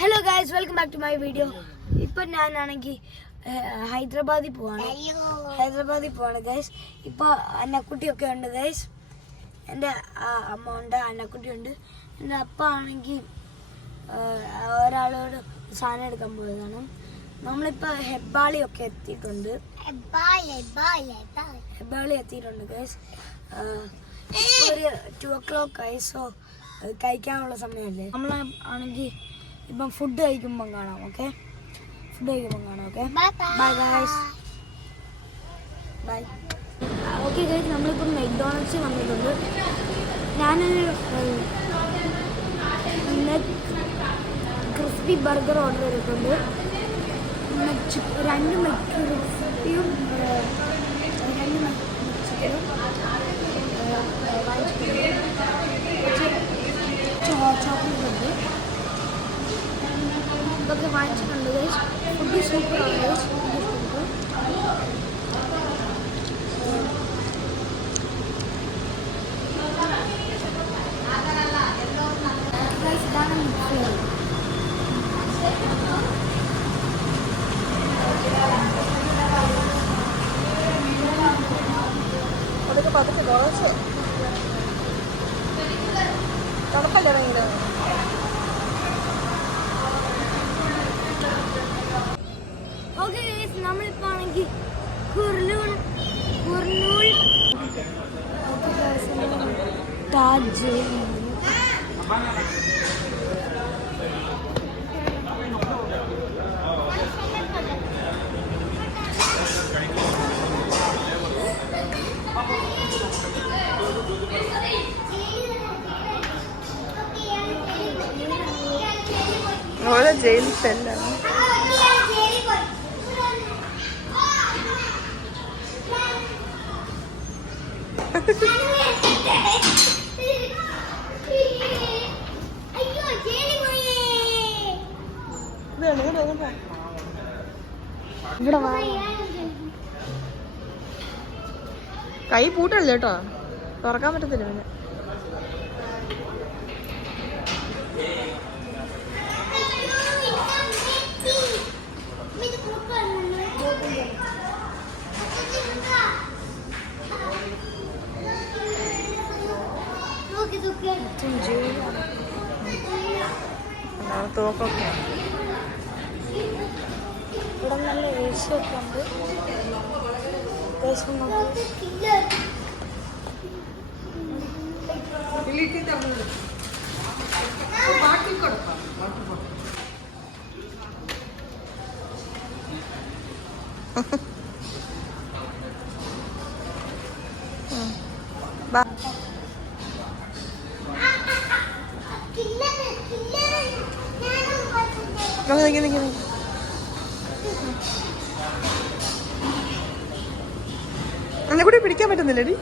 Hello guys, welcome back to my video. ഇപ്പോൾ ഞാനാണെങ്കിൽ ഹൈദരാബാദിൽ പോവാണ് ഗൈസ്. ഇപ്പോൾ അന്നക്കുട്ടിയൊക്കെ ഉണ്ട് ഗൈസ്. എൻ്റെ അമ്മ ഉണ്ട്, അന്നക്കുട്ടി ഉണ്ട്. എൻ്റെ അപ്പ ആണെങ്കിൽ ഒരാളോട് സാധനം എടുക്കാൻ പോയതാണ്. നമ്മളിപ്പോൾ ഹെബ്ബാളിയൊക്കെ എത്തിയിട്ടുണ്ട്. ഹെബ്ബാളി എത്തിയിട്ടുണ്ട് ഗൈസ്. ഒരു 2 o'clock ഗൈസ്. സോ കഴിക്കാനുള്ള സമയമല്ലേ. നമ്മൾ ആണെങ്കിൽ ഇപ്പം ഫുഡ് കഴിക്കുമ്പം കാണാം. ഓക്കെ, ഫുഡ് കഴിക്കുമ്പം കാണാം. Okay, bye guys, bye. Okay guys, നമ്മളിപ്പം മെക്ഡോണൾഡ്സിൽ വന്നിട്ടുണ്ട്. ഞാനൊരു ക്രിസ്പി ബർഗർ ഓർഡർ ചെയ്തിട്ടുണ്ട്. 2 മെക്ക്രിസ്പിയും 2 ചിക്കനും ചോക്ലേറ്റ് ഉണ്ട്. ഇതൊക്കെ വാങ്ങിച്ചിട്ടുണ്ട് ഗൈസ്. ഫുഡ് സൂപ്പറാണ് ഗൈസ്. ഇതാണ് അതൊക്കെ പതുക്കെ കുറച്ച് തണുപ്പല്ലേ. ഓക്കെ ഗൈസ്, നമ്മളിപ്പോൾ ആണെങ്കിൽ കുർനൂൾ താജ് ഓരോ ജയിൽ സെല്ലാണ്. ഇവിടെ കൈ പൂട്ടല്ലേ കേട്ടോ, തുറക്കാൻ പറ്റത്തില്ല. പിന്നെ തോക്കൊക്കെ ഇവിടെ നല്ല ഏഷ്യൊക്കെ ഉണ്ട്. എന്നെ കൂടി പിടിക്കാൻ പറ്റുന്നില്ലടി.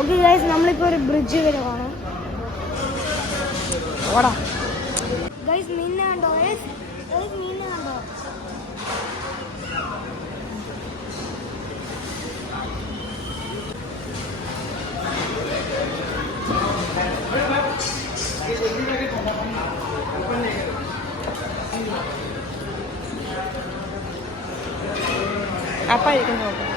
ഓക്കെ ഗൈസ്, നമ്മളിപ്പോൾ ഒരു ബ്രിഡ്ജ് വരെ കാണാം. ഓടാ ഗൈസ്, മീനെ കണ്ടോ ഗൈസ്? മീനെ കണ്ടോ? അപ്പ ഇരിക്കുന്നു നോക്കാം.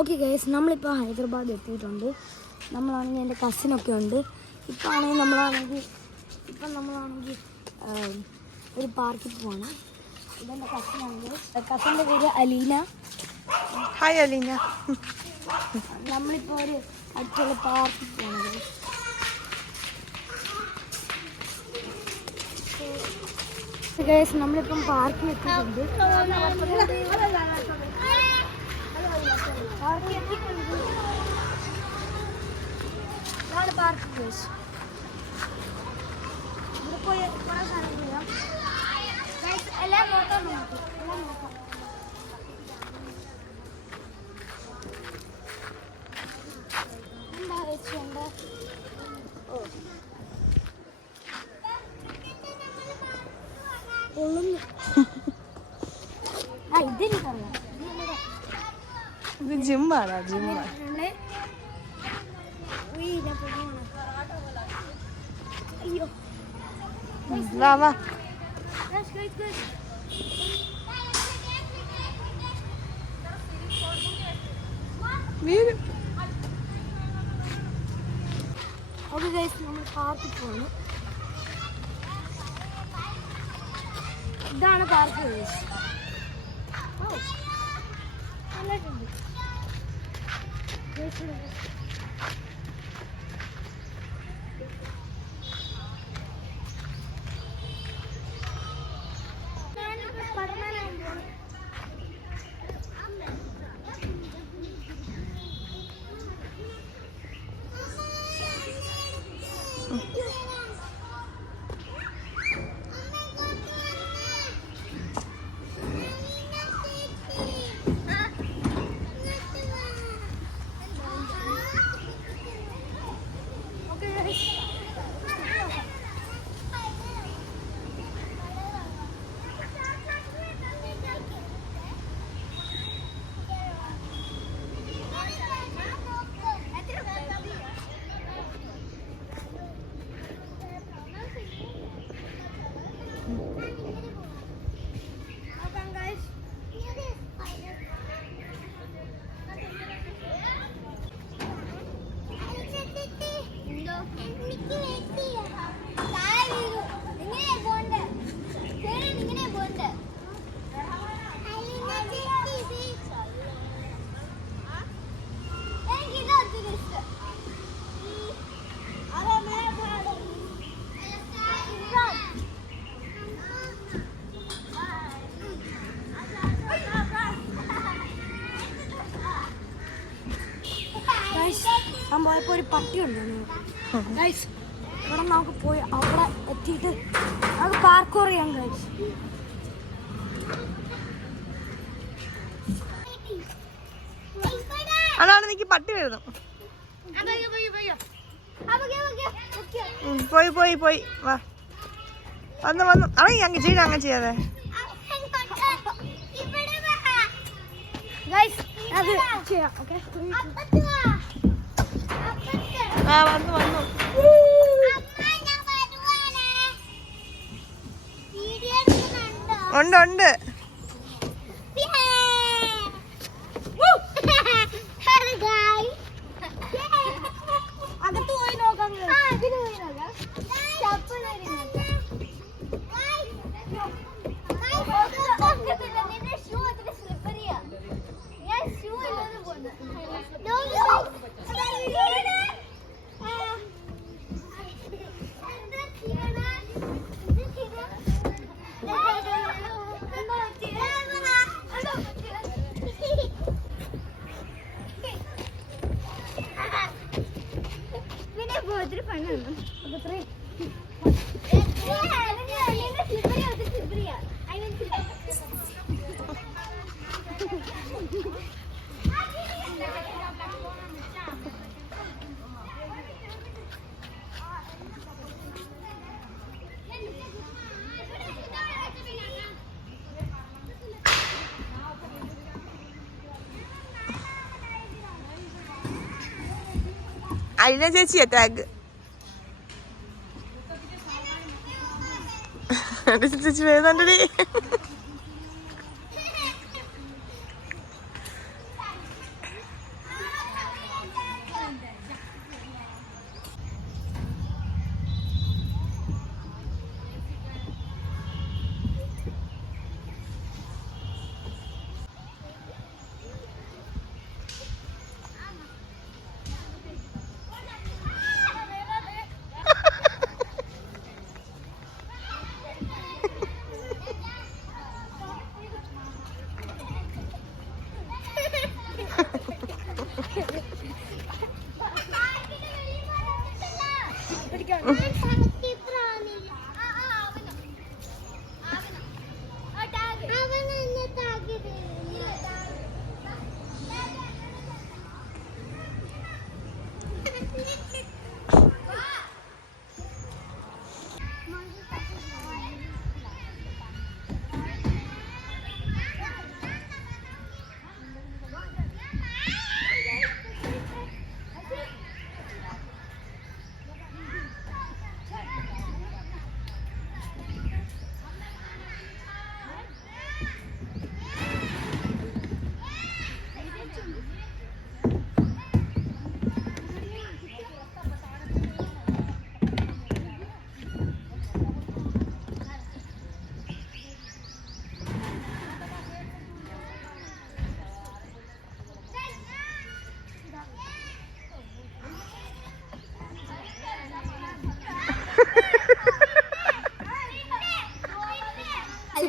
ഓക്കെ ഗൈസ്, നമ്മളിപ്പോൾ ഹൈദരാബാദ് എത്തിയിട്ടുണ്ട്. നമ്മളാണെങ്കിൽ എൻ്റെ കസിനൊക്കെ ഉണ്ട്. ഇപ്പം നമ്മളാണെങ്കിൽ ഒരു പാർക്കിൽ പോവാണ്. ഇതെൻ്റെ കസിനാണെങ്കിൽ കസിൻ്റെ പേര് അലീന. ഹായ് അലീന. നമ്മളിപ്പോൾ ഒരു അടുത്തുള്ള പാർക്കിൽ പോകണത്. നമ്മളിപ്പം പാർക്കിൽ എത്തിയിട്ടുണ്ട്. പാർക്ക് പ്ലേസ് ഇവിടെ പോയി കുറേ സാധനം ചെയ്യാം. എല്ലാം നോക്കാം, നമുക്ക് എല്ലാം നോക്കാം. എന്താ വെച്ചുണ്ട്? ഓ കൊള്ളുന്നു. ആ ഇതെനിക്കറിയാം. ഇത് ജിമ്മാണ്. ജിമ്മാണ്. അയ്യോ വാ വാ. വീഴും. ഓക്കെ ഗൈസ്, നമ്മൾ പാർക്കിൽ പോവാണ്. ഇതാണ് പാർക്ക് ഗൈസ്. നല്ലതായിട്ടുണ്ട്. ഞാൻ പോയപ്പോൾ ഒരു പട്ടി ഉണ്ടായിരുന്നു. ഗൈസ് ഇവിടെ നമുക്ക് പോയി അവിടെ എത്തിയിട്ട് അത് പാർക്കോർ ചെയ്യാം ഗൈസ്. അതാണ് എനിക്ക് പട്ടി വരുന്നു. പോയി പോയി പോയി വാ. വന്നു വന്നു. അറങ്ങി അങ്ങ് ചെയ്യാം, അങ്ങ് ചെയ്യാതെ. അത് ചെയ്യാം. ഓക്കെ ആ വന്നു വന്നു. ഉണ്ട് ഉണ്ട്. അകത്ത് പോയി നോക്കാം. അയില ചേച്ചിയാ ടാഗ്. ചേച്ചി വേദണ്ടേ.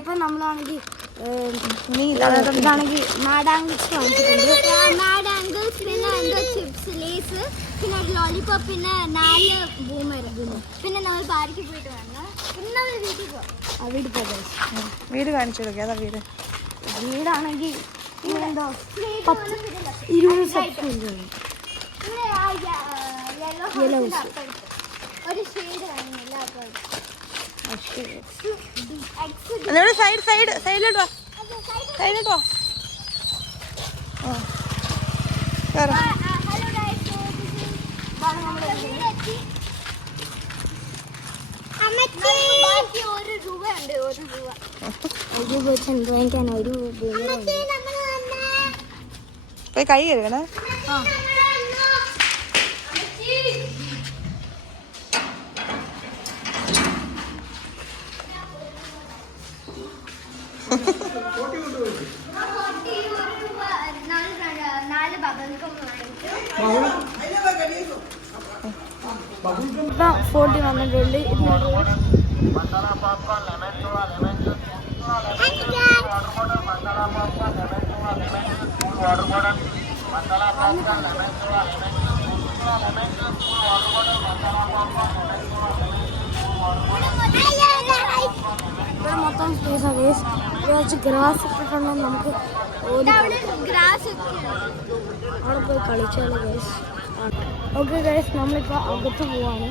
ഇപ്പം നമ്മളാണെങ്കിൽ ഇതാണെങ്കിൽ മാഡാങ്കിൾസ് വാങ്ങിച്ചിട്ടുണ്ട്. മാഡാങ്കിൾസ് പിന്നെ എന്തോ ചിപ്സ് ലേസ് പിന്നെ ലോലിപോപ്പ് പിന്നെ 4 ബൂമരുന്നു. പിന്നെ നമ്മൾ പാർക്കിൽ പോയിട്ട് വരണം. പിന്നെ നമ്മൾ വീട്ടിൽ പോകാം. വീട്ടിൽ പോകാം. വീട് കാണിച്ചു കൊടുക്കുക. അതാ വീട്. വീടാണെങ്കിൽ എന്തോ 20 സെക്കൻഡ് ഒരു ഷെയ്ഡ് കാണുന്നില്ല. സൈഡിലോട്ട് വാ. സൈഡിലോട്ട് വാ. ഹലോ ബാക്കി 1 രൂപ ഉണ്ട്. 1 രൂപ വെച്ച് എന്ത് വാങ്ങിക്കാനോ ഒരു പോയി കൈ കഴുകണേ. ഇപ്പം 40 വന്നിട്ടുണ്ട്. ഇവിടെ മൊത്തം സ്പേസാണ് ഗൈസ്. കുറച്ച് ഗ്രാസ് ഇട്ടിട്ടുണ്ടോ നമുക്ക് അവിടെ പോയി കളിച്ചാലോ ഗൈസ്. ഓക്കെ ഗൈസ്, നമ്മളിപ്പോൾ അകത്ത് പോവാണ്.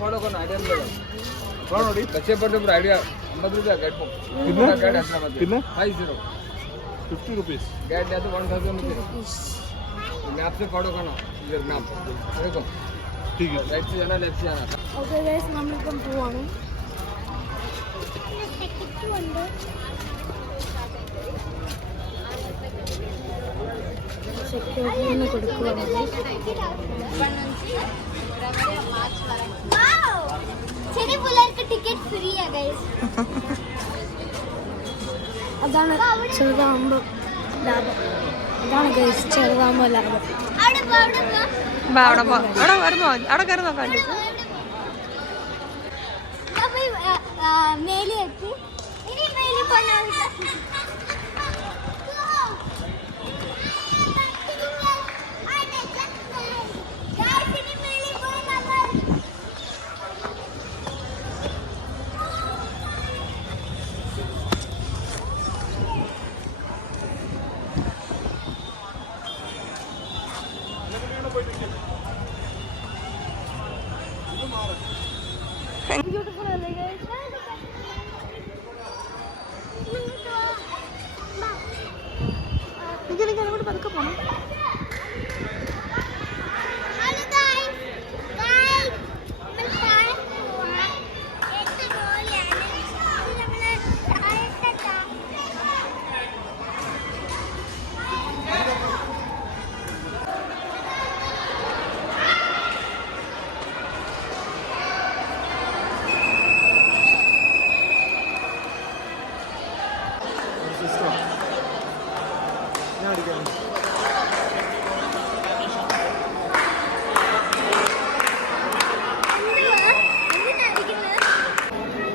फॉलो करना आइडिया मिलेगा कौन होड़ी बच्चे पर जब आइडिया 50 रुपया गाइड को कितना गाइड हैदराबाद कितना 50 रुपीस गाइड दिया तो 1000 रुपीस मैप से फॉलो करना इधर मैप देखो ठीक है राइट से जाना लेफ्ट से जाना ഓക്കെ ഗൈസ്, നമ്മളിപ്പം പോവാണ്. സെക്യൂരിറ്റിന് കൊടുക്കുകയാണ്. ചെറിയ പിള്ളേർക്ക് ടിക്കറ്റ് ഫ്രീ ആ ഗൈസ്. അതാണ് ചെറുതാകുമ്പോൾ ലാഭം. അതാണ് ഗൈസ് ചെറുതാകുമ്പോൾ ലാഭം. അവിടെ പോ അവിടെ പോ അവിടെ വരുമ്പോ അവിടെ കയറി നോക്കാൻ. മേലി എത്തി. ഇനി മേലി പോകാൻ അങ്ങോട്ട് പതുക്കെ പോണം.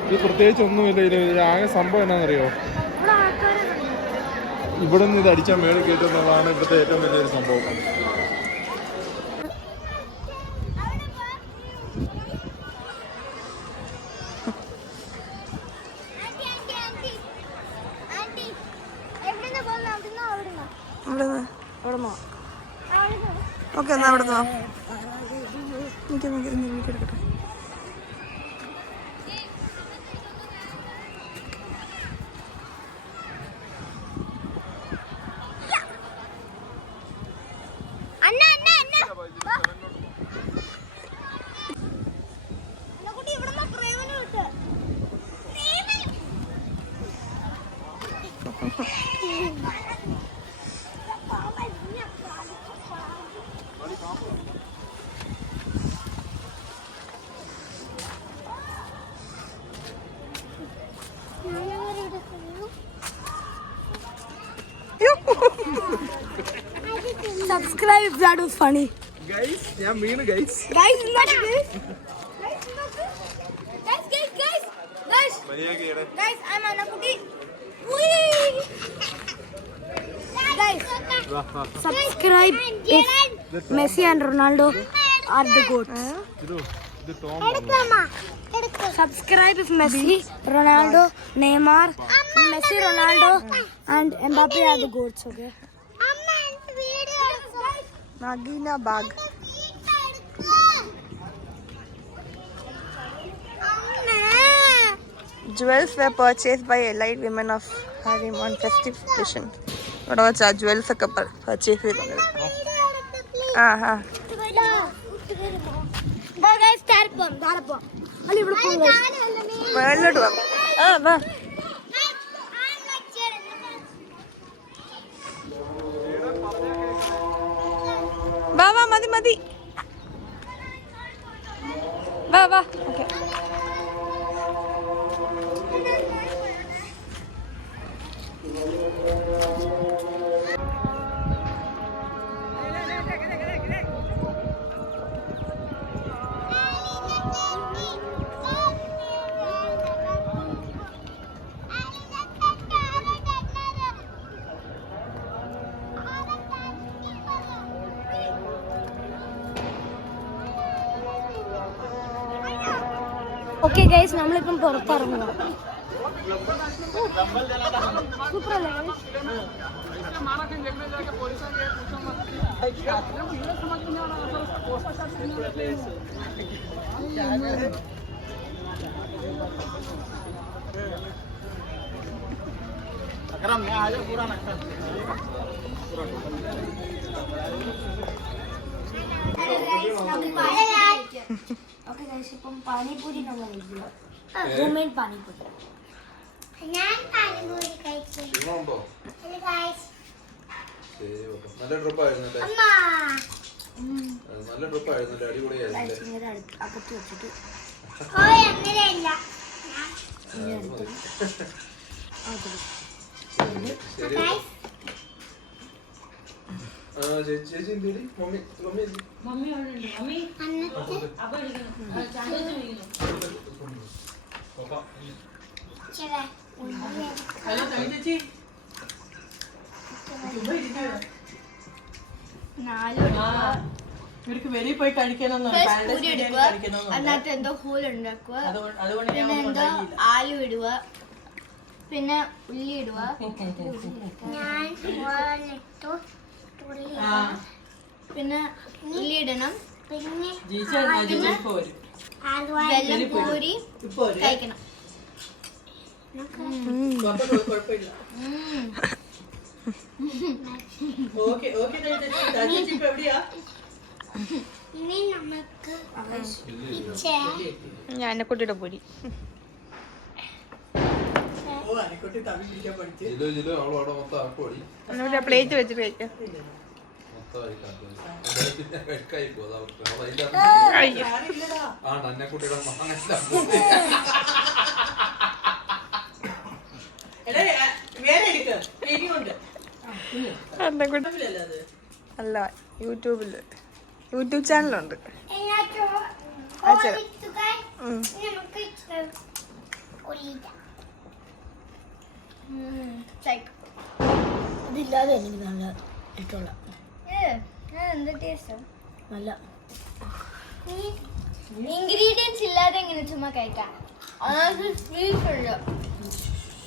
ഇത് പ്രത്യേകിച്ച് ഒന്നുമില്ല. ഇത് ആകെ സംഭവം എന്നാണെന്നറിയോ, ഇവിടെ നിന്ന് ഇത് അടിച്ചാൽ മേളിൽ കയറ്റുന്നതാണ് ഇവിടുത്തെ ഏറ്റവും വലിയൊരു സംഭവം. ഓക്കെ, എന്നാ അവിടെ നിന്നോ. എടുക്കട്ടെ. Subscribe if that was funny. ഞാൻ വീണ് guys. Guys, not this. Guys, I'm Anakuti. Guys, subscribe if Messi and Ronaldo are the goats. Subscribe if Messi, Ronaldo, Neymar, Messi, Ronaldo, and Mbappe are the goats. Okay. Nagina bag. Jewels were purchased by elite women of Harem on festive occasion. ഇവിടെ വെച്ചാ jewels ഒക്കെ purchase ചെയ്തത്. ആ ആ Guys, താരപ്പം. അല്ല ഇവിടെ മേളിലോട്ട് വാ. ആ വാ. വാ വാ മതി. വാ ഓക്കെ. ഓക്കെ ഗൈസ്, നമ്മളിപ്പം പുറത്തിറങ്ങുക. ഓക്കെ ഗൈസ്, ഇപ്പം പാനിപൂരി നമ്മൾ ഹോംമേഡ് പാനിപൂരി. ഞാൻ പാനിപൂരി കഴിച്ചു. നല്ല ട്രിപ്പായിരുന്നു. അമ്മ നല്ല ട്രിപ്പായിരുന്നു. അടിപൊളിയായിരുന്നു. ഇങ്ങനെ അകത്ത് വെച്ചിട്ട് അങ്ങനെയല്ല. ചേച്ചി എന്തേടി? മമ്മി ഇവർക്ക് വെളിയിൽ പോയി കഴിക്കണം. അതിനകത്ത് എന്തോ ഹോൾ ഉണ്ടാക്കുക, പിന്നെ എന്തോ ആലു ഇടുക, പിന്നെ ഉള്ളി ഇടുക. പിന്നെ ഉള്ളി ഇടണം, പിന്നെ വെള്ളം പൂരി കഴിക്കണം. ഇനി നമുക്ക് ഞാൻ എന്നെ കുട്ടിയുടെ പൊരി. പ്ലേറ്റ് വെച്ചിട്ട് കഴിക്കാം. അല്ല, യൂട്യൂബ് ചാനലുണ്ട്. ഇതില്ലാതെ എനിക്ക് നല്ല ഇഷ്ടമുള്ള എന്ത് ടേസ്റ്റ്. നല്ല ഇൻഗ്രീഡിയൻസ് ഇല്ലാതെ ഇങ്ങനെ ചുമ്മാ കഴിക്കാം.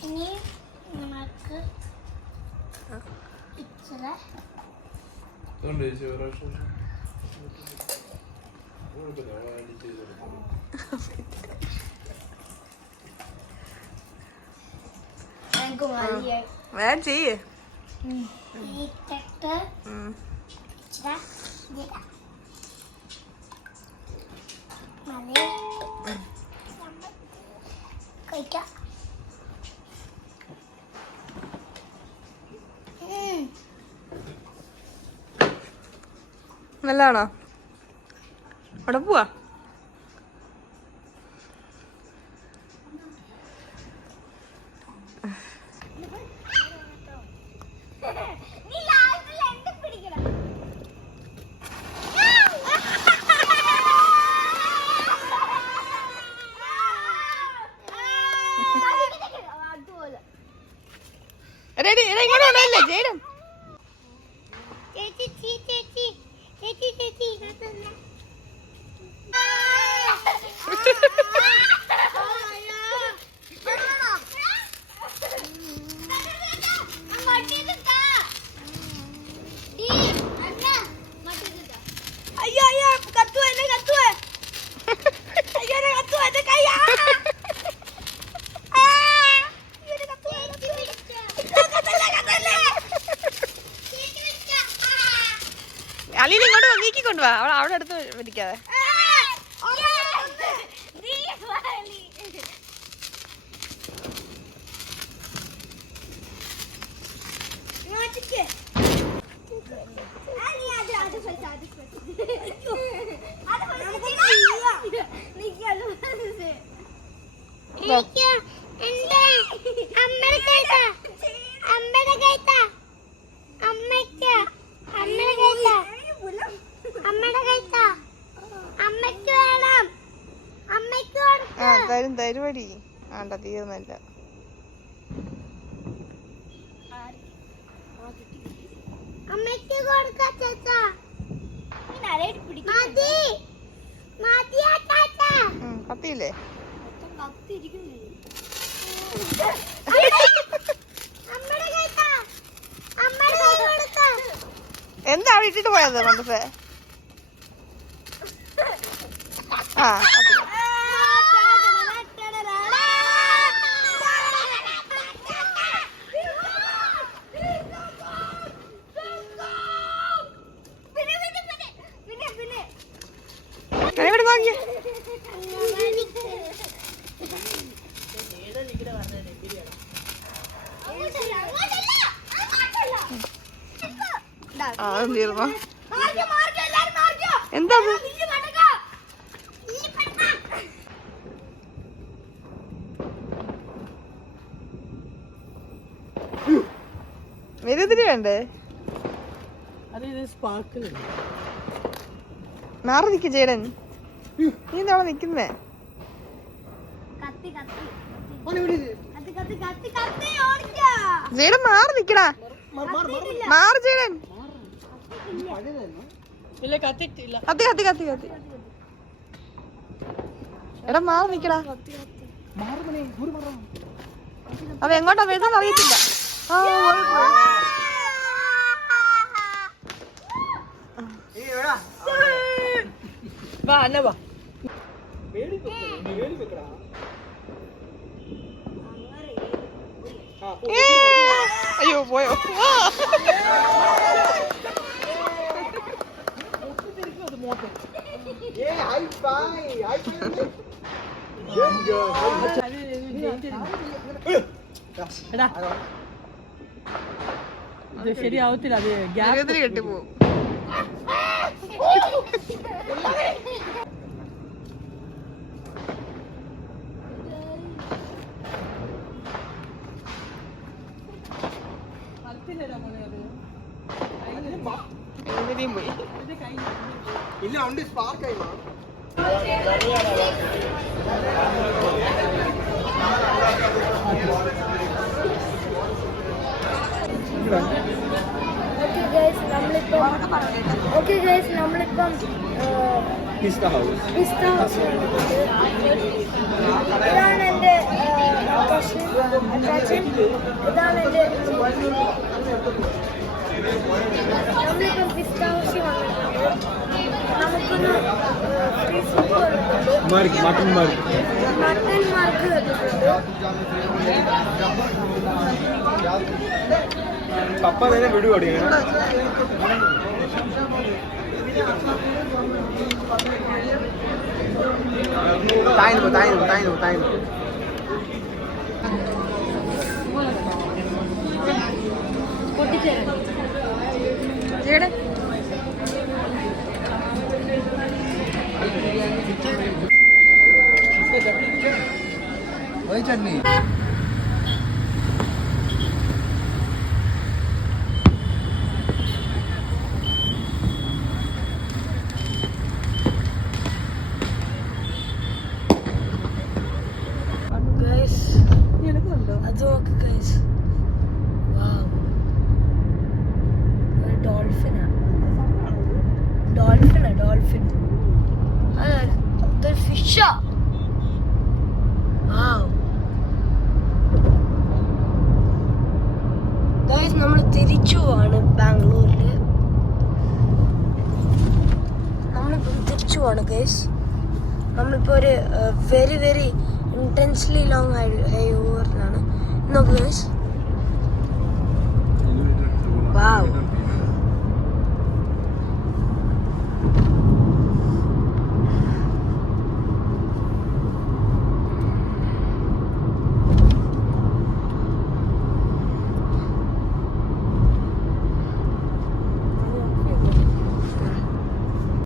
ഇനി നമുക്ക് വേറെ ചെയ്യേ. കഴിക്കാം. നല്ലതാണോ? അവിടെ പോവാ. ജേഡൻ ചേച്ചി ചേച്ചി ചേച്ചി ചേച്ചി ചേച്ചി അയ്യോ അയ്യോ കത്തുവ എന്നെ കത്തുവ അയ്യോ എന്നെ കത്തുവ എന്റെ കയ്യാ അലീന ഇങ്ങോട്ട് നീക്കിക്കൊണ്ടു പോവാ അവൾ അവിടെ അടുത്ത് പിടിക്കാതെ ആ തരും തരുവടി ആണ്ട തീർന്നില്ല അമ്മയ്ക്ക് കൊടുക്കാം ചേച്ചാ മതി മതിയാ ചേച്ചാ കത്തിയില്ലേ എന്താ അവിടെ ഇട്ടിട്ട് പോയത് മണ്ടസേ ആ ഇവിടെ നോക്കിയേ ആ തീർന്നോ എന്താ മെരുതിരി വേണ്ടേ മാറി നിക്ക് ചേടൻ നീ എന്താ നിക്കുന്നേ ചേടൻ മാറി നിക്കടാ മാറി ചേടൻ കത്തി കത്തി കത്തി കത്തി എടാ മാറി നിക്കടാ അവ എങ്ങോട്ടാ വരുന്നത് അറിയത്തില്ല വാ എന്നാ വാ അയ്യോ പോയോ ശരിയാവത്തില്ല അത് ഗ്യാസ് കെട്ടിപ്പോവും പോയി ഇല്ല ഉണ്ട് സ്പാർക്ക് ആയി ഓക്കെ ഗൈസ് നമ്മളിപ്പം പിസ്ത ഹൗസ് ഇതാണ് എൻ്റെ അറ്റാച്ചൻ ഇതാണ് എൻ്റെ നമ്മളിപ്പം പിസ്ത ഹൗസിൽ വന്നിട്ടുണ്ട് നമുക്കൊന്ന് ഫ്രീ ഫുഡ് വന്നിട്ടുണ്ട് മട്ടൻ മാർക്ക് വന്നിട്ടുണ്ട് പപ്പ തന്നെ വിടുപടി താഴ്ന്നു ചേടൻ ചട്നി അത് നോക്ക് ഗൈസ് ഷോ ഗൈസ് നമ്മൾ തിരിച്ചു പോവാണ് ബാംഗ്ലൂരിൽ. നമ്മളിപ്പം തിരിച്ചു പോവാണ് ഗൈസ്. നമ്മളിപ്പോൾ ഒരു very very intensely long high ഓവറിലാണ്. നോക്ക് ഗൈസ്.